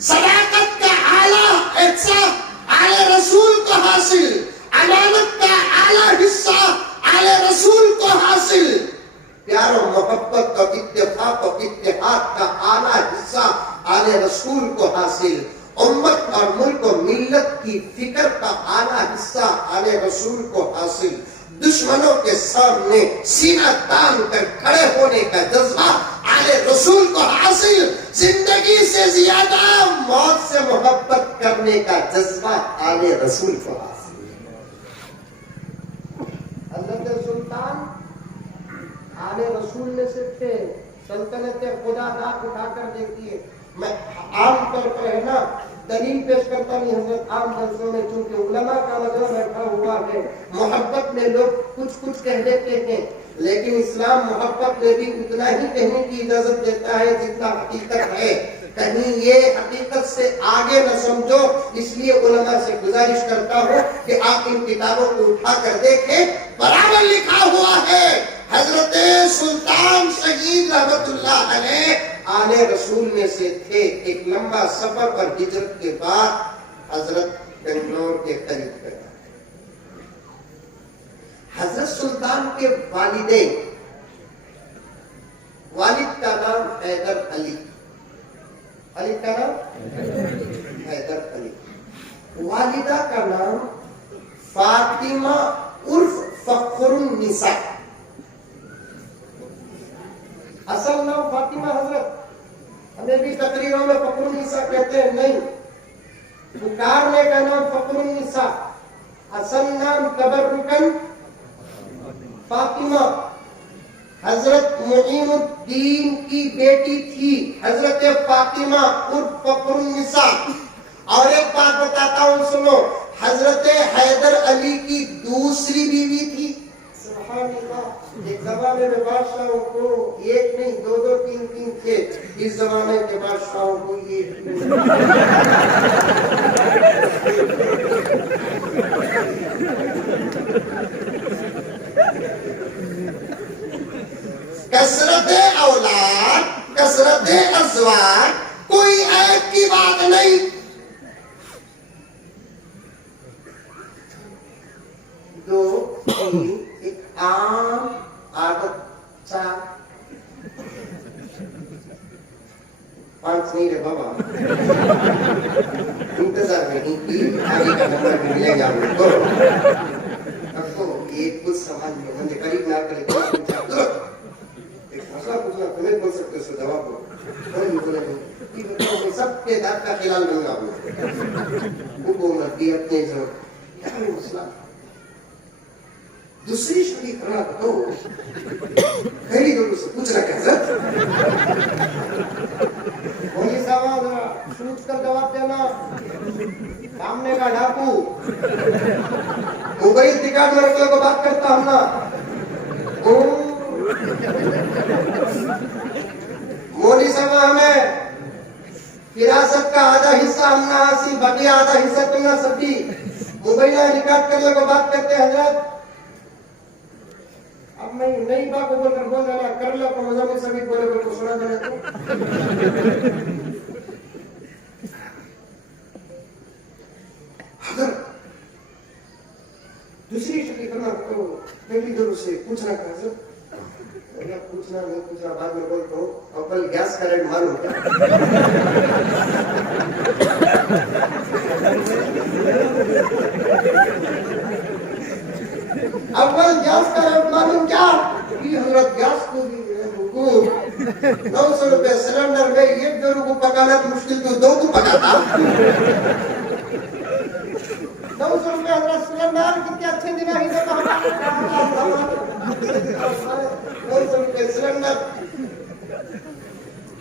صداقت کا اعلیٰ احساس آل رسول کو حاصل، امانت کا اعلیٰ حصہ آل رسول کو حاصل، پیار و محبت اور اتفاق و اتحاد کا اعلیٰ حصہ آل رسول کو حاصل، امت اور ملک و ملت کی فکر کا اعلیٰ حصہ آل رسول کو حاصل، دشمنوں کے سامنے سینہ تان کر کھڑے ہونے کا جذبہ آل رسول کو حاصل، زندگی سے زیادہ موت سے محبت کرنے کا جذبہ آل رسول کو حاصل۔ حضرت سلطان آل رسول میں سے تھے، سلطنت خدا ناک اٹھا کر دیتی ہے۔ میں عام طور پر ہے نا دلیل پیش کرتا نہیں حضرت عام جلسوں میں، چونکہ علماء کا مجمع بیٹھا ہوا ہے، محبت میں لوگ کچھ کہہ دیتے ہیں، لیکن اسلام محبت میں بھی اتنا ہی کہنے کی اجازت دیتا ہے جتنا حقیقت ہے، کہیں یہ حقیقت سے آگے نہ سمجھو۔ اس لیے علماء سے گزارش کرتا ہوں کہ آپ ان کتابوں کو اٹھا کر دیکھیں، برابر لکھا ہوا ہے حضرت سلطان شہید رحمت اللہ علیہ آل رسول میں سے تھے۔ ایک لمبا سفر اور ہجرت کے بعد حضرت بنگلور کے قریب گئے۔ حضرت سلطان کے والدین، والد کا نام حیدر علی، والد کا نام حیدر علی، والدہ کا نام فاطمہ عرف فخر النساء۔ اصل نام فاطمہ حضرت، ہمیں بھی تقریروں میں فخر النساء کہتے ہیں، نہیں، پکارنے کا نام فخر النساء، اصل نام تبرکن فاطمہ۔ حضرت معین الدین کی بیٹی تھی حضرت فاطمہ عرف فخر النساء۔ اور ایک بات بتاتا ہوں سنو، حضرت حیدر علی کی دوسری بیوی تھی، سبحان اللہ۔ ایک زمانے میں بادشاہوں کو ایک نہیں دو تین تھے، اس زمانے کے بادشاہوں کو ایک کثرت اولاد، کثرت ازواج کوئی عیب کی بات نہیں۔ دو تین ایک عام عادت، چار پانچ نہیں رہے بابا، انتظار نہیں کی، آگے کا نمبر بھی ملے گا آپ کو۔ اب تو ایک کچھ سوال ہے، مجھے قریب نہ کرے ایک مسئلہ پوچھنا، تمہیں بول سکتے اس جواب کو سب کے داد کا خلال بنگا ہوں وہ مرضی اپنے جو کیا ہے مسئلہ۔ دوسری شادی کرنا تو پہلی دور سے پوچھنا کہ حضرت مولوی صاحب ذرا سوچ کر جواب دینا، سامنے کا ڈاکو موبائل ریکارڈ میں رکھ کو بات کرتا ہوں نا، مولوی صاحب ہمیں فراست کا آدھا حصہ ہم نہ حاصل، باقی آدھا حصہ تم نہ سبھی موبائل ریکارڈ کرنے کو بات کرتے حضرت۔ اب میں نئی بات کو بول کر بول رہا کر لو تو مزہ سبھی بولے بول کو سنا دینا تو حضرت دوسری شکل کرنا تو پہلی دور سے پوچھنا کہ حضرت پوچھنا نہیں پوچھنا بعد میں بولتا ہوں، اپل گیس کا ریٹ معلوم کیا اول گیس کا ریٹ معلوم کیا؟ یہ حضرت گیس کو بھی 900 روپے سلنڈر میں ایک دو کو پکانا تو مشکل تو دو کو پکاتا۔ 900 روپے حضرت سلنڈر کتنے اچھے دن ہی دیتا 900 روپے سلنڈر۔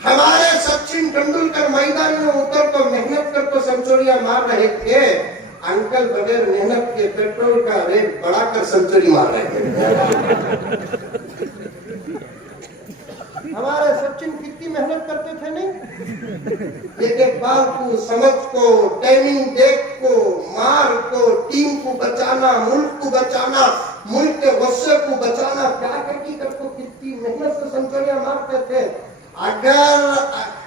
ہمارے سچن ٹنڈولکر میدان میں اتر تو محنت کر تو سنچوریاں مار رہے تھے، انکل بغیر محنت کے پیٹرول کا ریٹ بڑھا کر سنچوری مار رہے تھے۔ ہمارے سچن کتنی محنت کرتے تھے نہیں، لیکن بال کو سمجھ کو ٹائمنگ دیکھ کو مار کو ٹیم کو بچانا، ملک کو بچانا، ملک کے غصے کو بچانا، کیا حقیقت کو کتنی محنت سے سنچوریاں مارتے تھے۔ اگر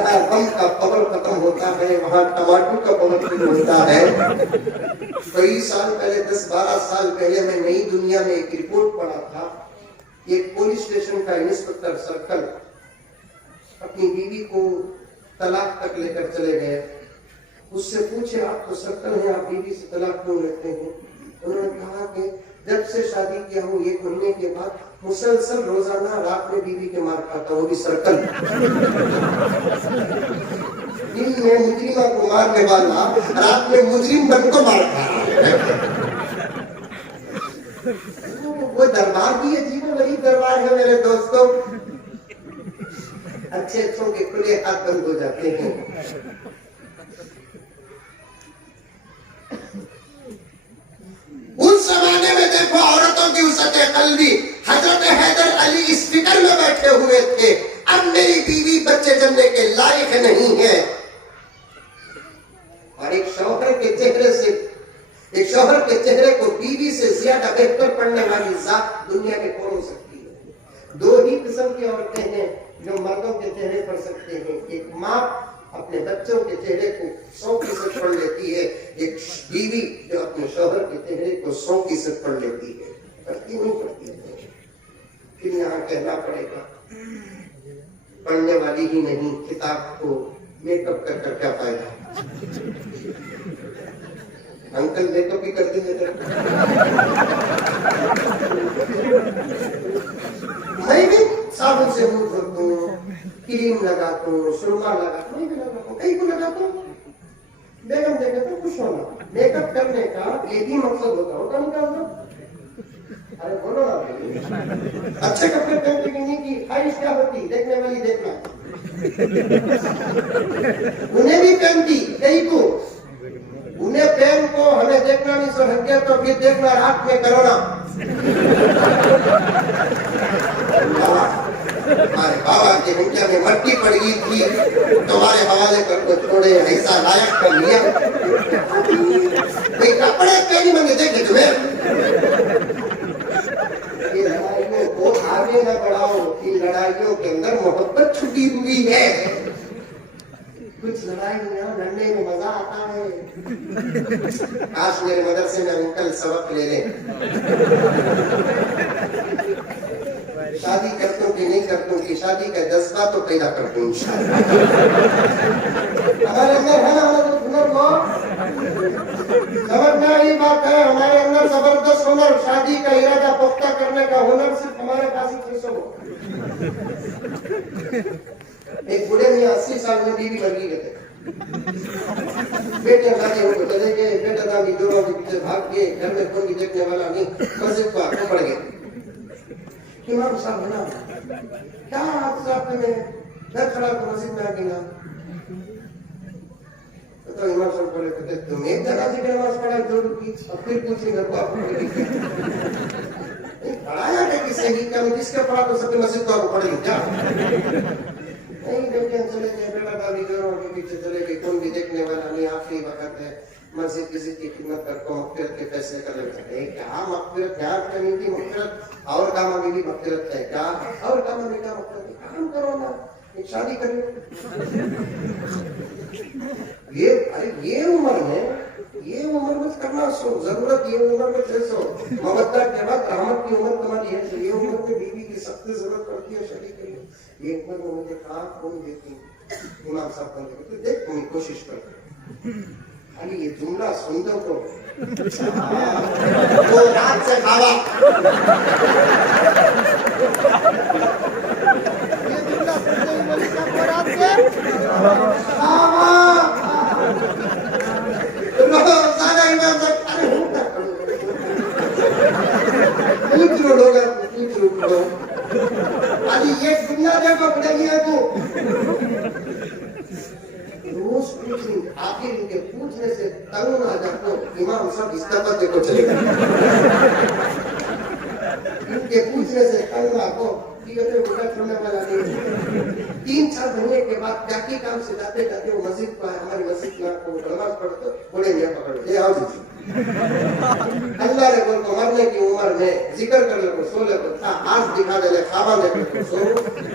جہاں غم کا پاور ختم ہوتا ہے وہاں ٹماٹر کا پاور شروع ہوتا ہے. کئی سال پہلے 10-12 سال پہلے میں نئی دنیا میں ایک رپورٹ پڑھا تھا. ایک پولیس اسٹیشن کا انسپکٹر سرکل اپنی بیوی کو طلاق تک لے کر چلے گئے. اس سے پوچھے آپ تو سرکل ہیں, آپ بیوی سے طلاق کیوں لیتے ہیں؟ انہوں نے کہا کہ جب سے شادی کیا ہوں 1 مہینے کے بعد مسلسل روزانہ رات میں بیوی کے مار کھاتا ہوں, وہ بھی سرکل. دن میں مجرمہ کو مارنے والا رات میں مجرم بن کو مار کھا رہا ہے. وہ دربار بھی عجیب و غریب دربار ہے میرے دوستوں. اچھے اچھوں کے کھلے ہاتھ بند ہو جاتے ہیں. اس زمانے میں دیکھو عورتوں کی وسعت قلبی. حضرت حیدر علی اس فکر میں بیٹھے ہوئے تھے اب میری بیوی بچے جننے کے لائق نہیں ہے. اور ایک شوہر کے چہرے کو بیوی سے زیادہ بہتر پڑھنے والی ذات دنیا میں کون ہو سکتی ہے؟ 2 ہی قسم کی عورتیں ہیں جو مردوں کے چہرے پڑھ سکتے ہیں. ایک ماں اپنے بچوں کے چہرے کو 100% پڑھ لیتی ہے, ایک بیوی جو اپنے شوہر کے چہرے کو 100% پڑھ لیتی ہے. پڑھتی نہیں پڑھتی ہے. پھر یہاں کہنا پڑے گا پڑھنے والی ہی نہیں, کتاب کو میک اپ کر کر کیا فائدہ؟ انکل میک اپ ہی کرتے ہیں. میں بھی صابن سے منہ دھوتا ہوں, کریم لگاتا ہوں, سرما لگاتا ہوں, کئی کو لگاتا ہوں. بیگم دیکھے تو خوش ہونا. میک اپ کرنے کا ایک ہی مقصد ہوتا نہیں کیا ہوتا؟ ارے بولو نا. اچھے کپڑے پہننے کی خواہش کیا ہوتی؟ دیکھنے والی دیکھنا. انہیں بھی پہنتی کئی کو, انہیں پہن کو ہمیں دیکھنا نہیں سو ہٹ گیا تو پھر دیکھنا رات میں کرونا. ہمارے بابا کی ہنکیا میں مٹی پڑ گئی تھی, تمہارے حوالے کر کو چھوڑے, ایسا لائق کر لیا. کپڑے پہنی میں نے دیکھے تمہیں. یہ لڑائیوں کو آگے نہ بڑھاؤ, ان لڑائیوں کے اندر محبت چھپی ہوئی ہے. کچھ لڑائیاں لڑنے میں مزہ آتا ہے. کاش میرے مدرسے میں انکل سبق لے لیں. شادی کرتوں کی نہیں کرتوں کی, شادی کا جذبہ تو پیدا کرتے ہیں انشاءاللہ. ہمارے اندر ہے نا ہنر کو سمجھنا ہی بات ہے. ہمارے اندر زبردست ہنر, شادی کا ارادہ پختہ کرنے کا ہنر صرف ہمارے پاس ہی چیزوں کو. ایک بڑے میں 80 سال میں بیوی لگی گئے تھے. بیٹے شادی ہو چلے گئے, بیٹا تھا بھی دونوں کے پیچھے بھاگ گئے, گھر میں کوئی دیکھنے والا نہیں, مسجد کو آگے بڑھ گئے. امام صاحب ہے نا کیا حادثہ میں گھر کھڑا تو مسجد میں آ گیا. تو امام صاحب بولے کہتے تم ایک جگہ سے نماز پڑھا جو رکی, اور پھر پوچھے گھر کو آپ کو پڑھایا کہ کسی نے کیا جس کے پڑھا تو سب مسجد کو آپ کو پڑھے گی کیا نہیں. بیٹے چلے گئے, بیٹا کا بھی گھروں کے پیچھے چلے گئے, کون بھی دیکھنے والا نہیں. آخری وقت ہے مسجد کسی کی خدمت کر کو مغفرت کے فیصلے کرنے چاہتے ہیں. کیا مغفرت کیا کرنی تھی مغفرت, اور کام ابھی بھی مغفرت ہے کیا, اور کام ابھی کیا مغفرت ہے, کام کرو نا, ایک شادی کرو. یہ عمر میں یہ عمر میں کرنا سو ضرورت, یہ عمر میں سو مودت کے بعد رحمت کی عمر تمہاری ہے. یہ عمر میں بیوی کی سخت ضرورت پڑتی ہے شادی کے لیے. یہ عمر میں مجھے کہاں کون دیتی. امام صاحب بولتے دیکھ تم کوشش کر, خالی یہ جملہ سن دو تو وہ رات سے کھاوا. یہ جملہ سن دو امام صاحب کو رات سے کھاوا. روزانہ امام صاحب ارے ہوتا پوچھ لو لوگ, پوچھ لو خالی یہ جملہ دیکھو پڑھیں کو روز پوچھیں. آخر ان کے پوچھنے سے تنگ نہ جاتا امام صاحب استعفا دے کو چلے گا. ان کے پوچھنے سے تنگ نہ کو چھوڑنے والا نہیں. 3-4 مہینے کے بعد جاتی کام سے جاتے جاتے وہ مسجد کو آئے. ہماری مسجد میں آپ کو نماز پڑھتے بڑے میاں پکڑ دے آؤ جی اللہ نے بول کو مرنے کی عمر میں ذکر کر لے کو سو لے کو آج دکھا دے لے خوابہ لے کو سو.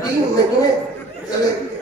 3 مہینے چلے گئے.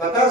50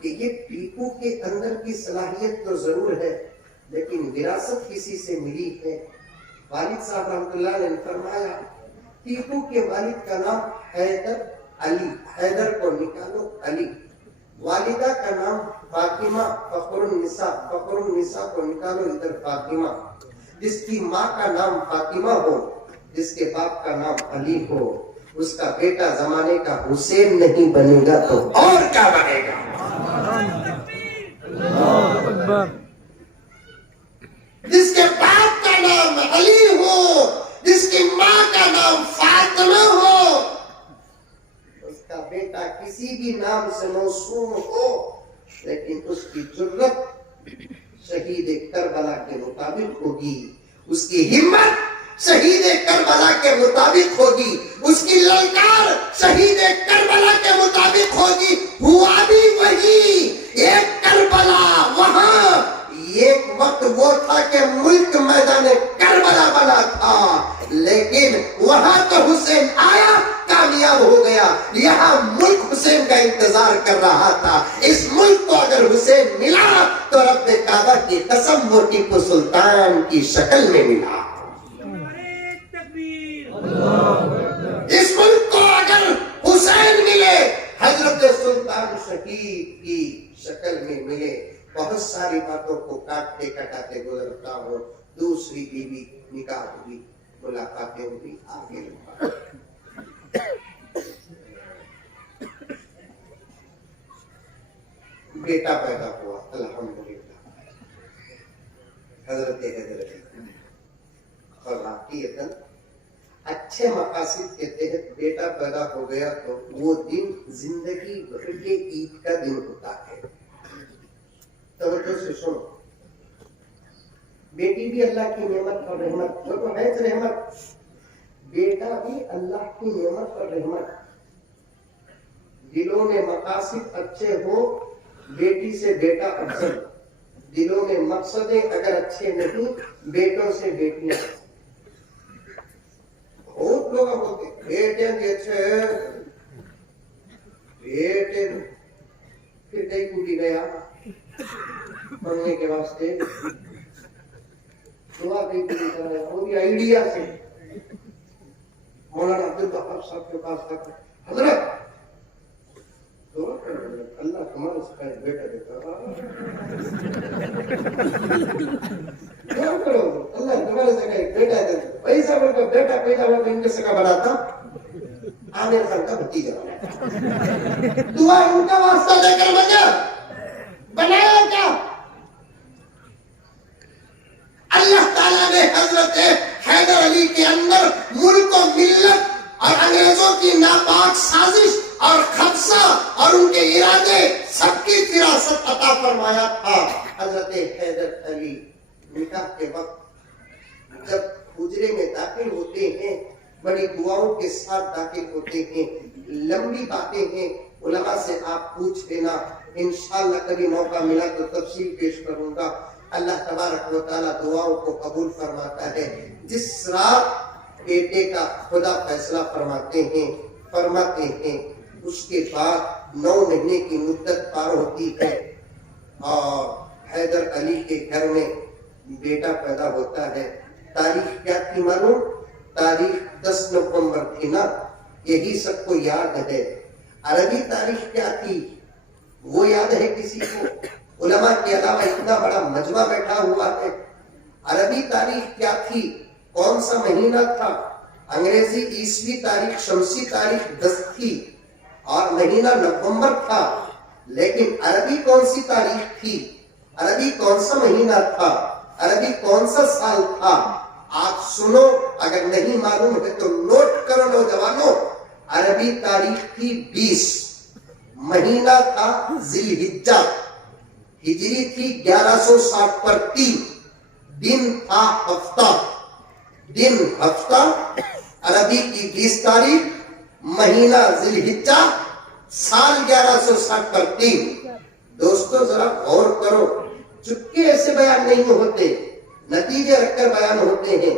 کہ یہ ٹیپو کے اندر کی صلاحیت تو ضرور ہے لیکن وراثت کسی سے ملی ہے. والد صاحب رحمۃ اللہ نے فرمایا ٹیپو کے والد کا نام حیدر علی، حیدر کو نکالو علی. والدہ کا نام فاطمہ فخر النساء، فخر النساء کو نکالو ادھر فاطمہ. جس کی ماں کا نام فاطمہ ہو، جس کے باپ کا نام علی ہو، اس کا بیٹا زمانے کا حسین نہیں بنے گا تو اور کیا بنے گا؟ جس کے باپ کا نام علی ہو، جس کی ماں کا نام فاطمہ ہو، اس کا بیٹا کسی بھی نام سے موسوم ہو لیکن اس کی جرت شہید کربلا کے مطابق ہوگی، اس کی ہمت شہید کربلا کے مطابق ہوگی، اس کی للکار شہید کربلا کے مطابق ہوگی. ہوا بھی وہی ایک کربلا. وہاں ایک وقت وہ تھا کہ ملک میدان کربلا بنا تھا لیکن وہاں تو حسین آیا کامیاب ہو گیا. یہاں ملک حسین کا انتظار کر رہا تھا. اس ملک کو اگر حسین ملا تو رب کعبہ کی قسم وہ ٹیپو سلطان کی شکل میں ملا. اس ملک کو اگر حسین ملے حضرت سلطان شہید کی شکل میں ملے. بہت ساری باتوں کو کاٹتے کٹاتے گزرتا ہوں. دوسری بیوی نکاح ہوئی، ملاقاتیں ہوئی، آگے بیٹا پیدا ہوا الحمدللہ حضرت حضرت. اور واقعیتاً اچھے مقاصد کے تحت بیٹا پیدا ہو گیا تو وہ دن زندگی بھر کے عید کا دن ہوتا ہے. توجہ سے سنو، بیٹی بھی اللہ کی نعمت اور رحمت، جو تو ہے رحمت، بیٹا بھی اللہ کی نعمت اور رحمت. دلوں میں مقاصد اچھے ہو بیٹی سے بیٹا افضل. دلوں میں مقصدیں اگر اچھے نہیں بیٹوں سے بیٹیاں. بہت لوگ بولتے بیٹے بھی اچھے ہیں، بیٹے پھر کئی کوٹی گیا پڑھنے کے واسطے دعا کئی کوٹی کر رہا ہے. وہ بھی آئیڈیا سے مولانا عبدالوہاب صاحب کے پاس آتا ہے، حضرت اللہ تمہارے سے بیٹا دیتا کیا کرو، اللہ تمہارے سے بیٹا دیتا. پیسہ بڑھ کر بیٹا پیدا ہوا تو ان کے سکا بناتا عامر خان کا بھتیجا. دعا ان کا واسطہ دے کر بنایا کیا؟ اللہ تعالیٰ نے حضرت حیدر علی کے اندر ملک و ملت اور انگریزوں کی ناپاک سازش اور خدشہ اور ان کے ارادے سب کی فراست عطا فرمایا تھا. حضرت حیدر علی نکاح کے وقت جب حجرے میں داخل ہوتے ہیں بڑی دعاؤں کے ساتھ داخل ہوتے ہیں. لمبی باتیں ہیں، علماء سے آپ پوچھ لینا، انشاءاللہ کبھی موقع ملا تو تفصیل پیش کروں گا. اللہ تبارک و تعالیٰ دعاؤں کو قبول فرماتا ہے. جس رات بیٹے کا خدا فیصلہ فرماتے ہیں اس کے بعد 9 مہینے کی مدت پار ہوتی ہے اور حیدر علی کے گھر میں بیٹا پیدا ہوتا ہے. تاریخ کیا تھی معلوم؟ تاریخ 10 نومبر تھی نا، یہی سب کو یاد ہے. عربی تاریخ کیا تھی وہ یاد ہے کسی کو؟ علماء کے علاوہ اتنا بڑا مجمع بیٹھا ہوا ہے. عربی تاریخ کیا تھی؟ کون سا مہینہ تھا؟ انگریزی عیسوی تاریخ شمسی تاریخ 10 تھی اور مہینہ نومبر تھا. لیکن عربی کون سی تاریخ تھی؟ عربی کون سا مہینہ تھا؟ عربی کون سا سال تھا؟ آپ سنو، اگر نہیں معلوم ہے تو نوٹ کرو نوجوانوں. عربی تاریخ تھی 20، مہینہ تھا ذی الحجہ، ہجری تھی 1160 پر 3، دن تھا ہفتہ. دن ہفتہ، عربی کی 20 تاریخ، مہینہ ذی الحجہ، سال 1160 پر 3. دوستو ذرا غور کرو، چپکے ایسے بیان نہیں ہوتے، نتیجے رکھ کر بیان ہوتے ہیں.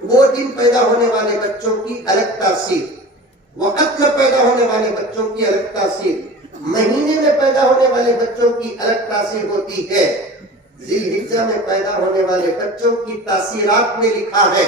وہ دن پیدا ہونے والے بچوں کی الگ تاثیر، وقت میں پیدا ہونے والے بچوں کی الگ تاثیر، مہینے میں پیدا ہونے والے بچوں کی الگ تاثیر ہوتی ہے۔ ذی الحجہ میں پیدا ہونے والے بچوں کی تاثیرات میں لکھا ہے،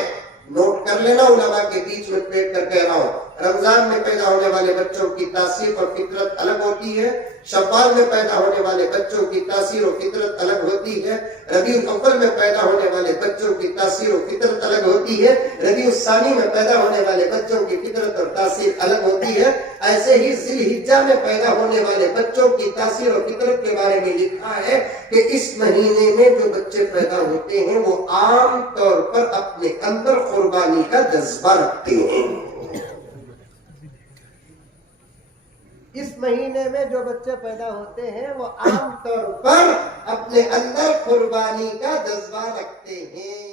نوٹ کر لینا، علماء کے بیچ میں پیٹ کر کہہ رہا ہوں۔ رمضان میں پیدا ہونے والے بچوں کی تاثیر اور فطرت الگ ہوتی ہے، شوال میں پیدا ہونے والے بچوں کی تاثیر و فطرت الگ ہوتی ہے، ربیع الاول میں پیدا ہونے والے بچوں کی تاثیر و فطرت الگ ہوتی ہے، ربیع الثانی میں پیدا ہونے والے بچوں کی فطرت اور تاثیر الگ ہوتی ہے۔ ایسے ہی ذی الحجہ میں پیدا ہونے والے بچوں کی تاثیر و فطرت کے بارے میں لکھا ہے کہ اس مہینے میں جو بچے پیدا ہوتے ہیں وہ عام طور پر اپنے اندر قربانی کا جذبہ رکھتے ہیں۔ اس مہینے میں جو بچے پیدا ہوتے ہیں وہ عام طور پر اپنے اندر قربانی کا جذبہ رکھتے ہیں۔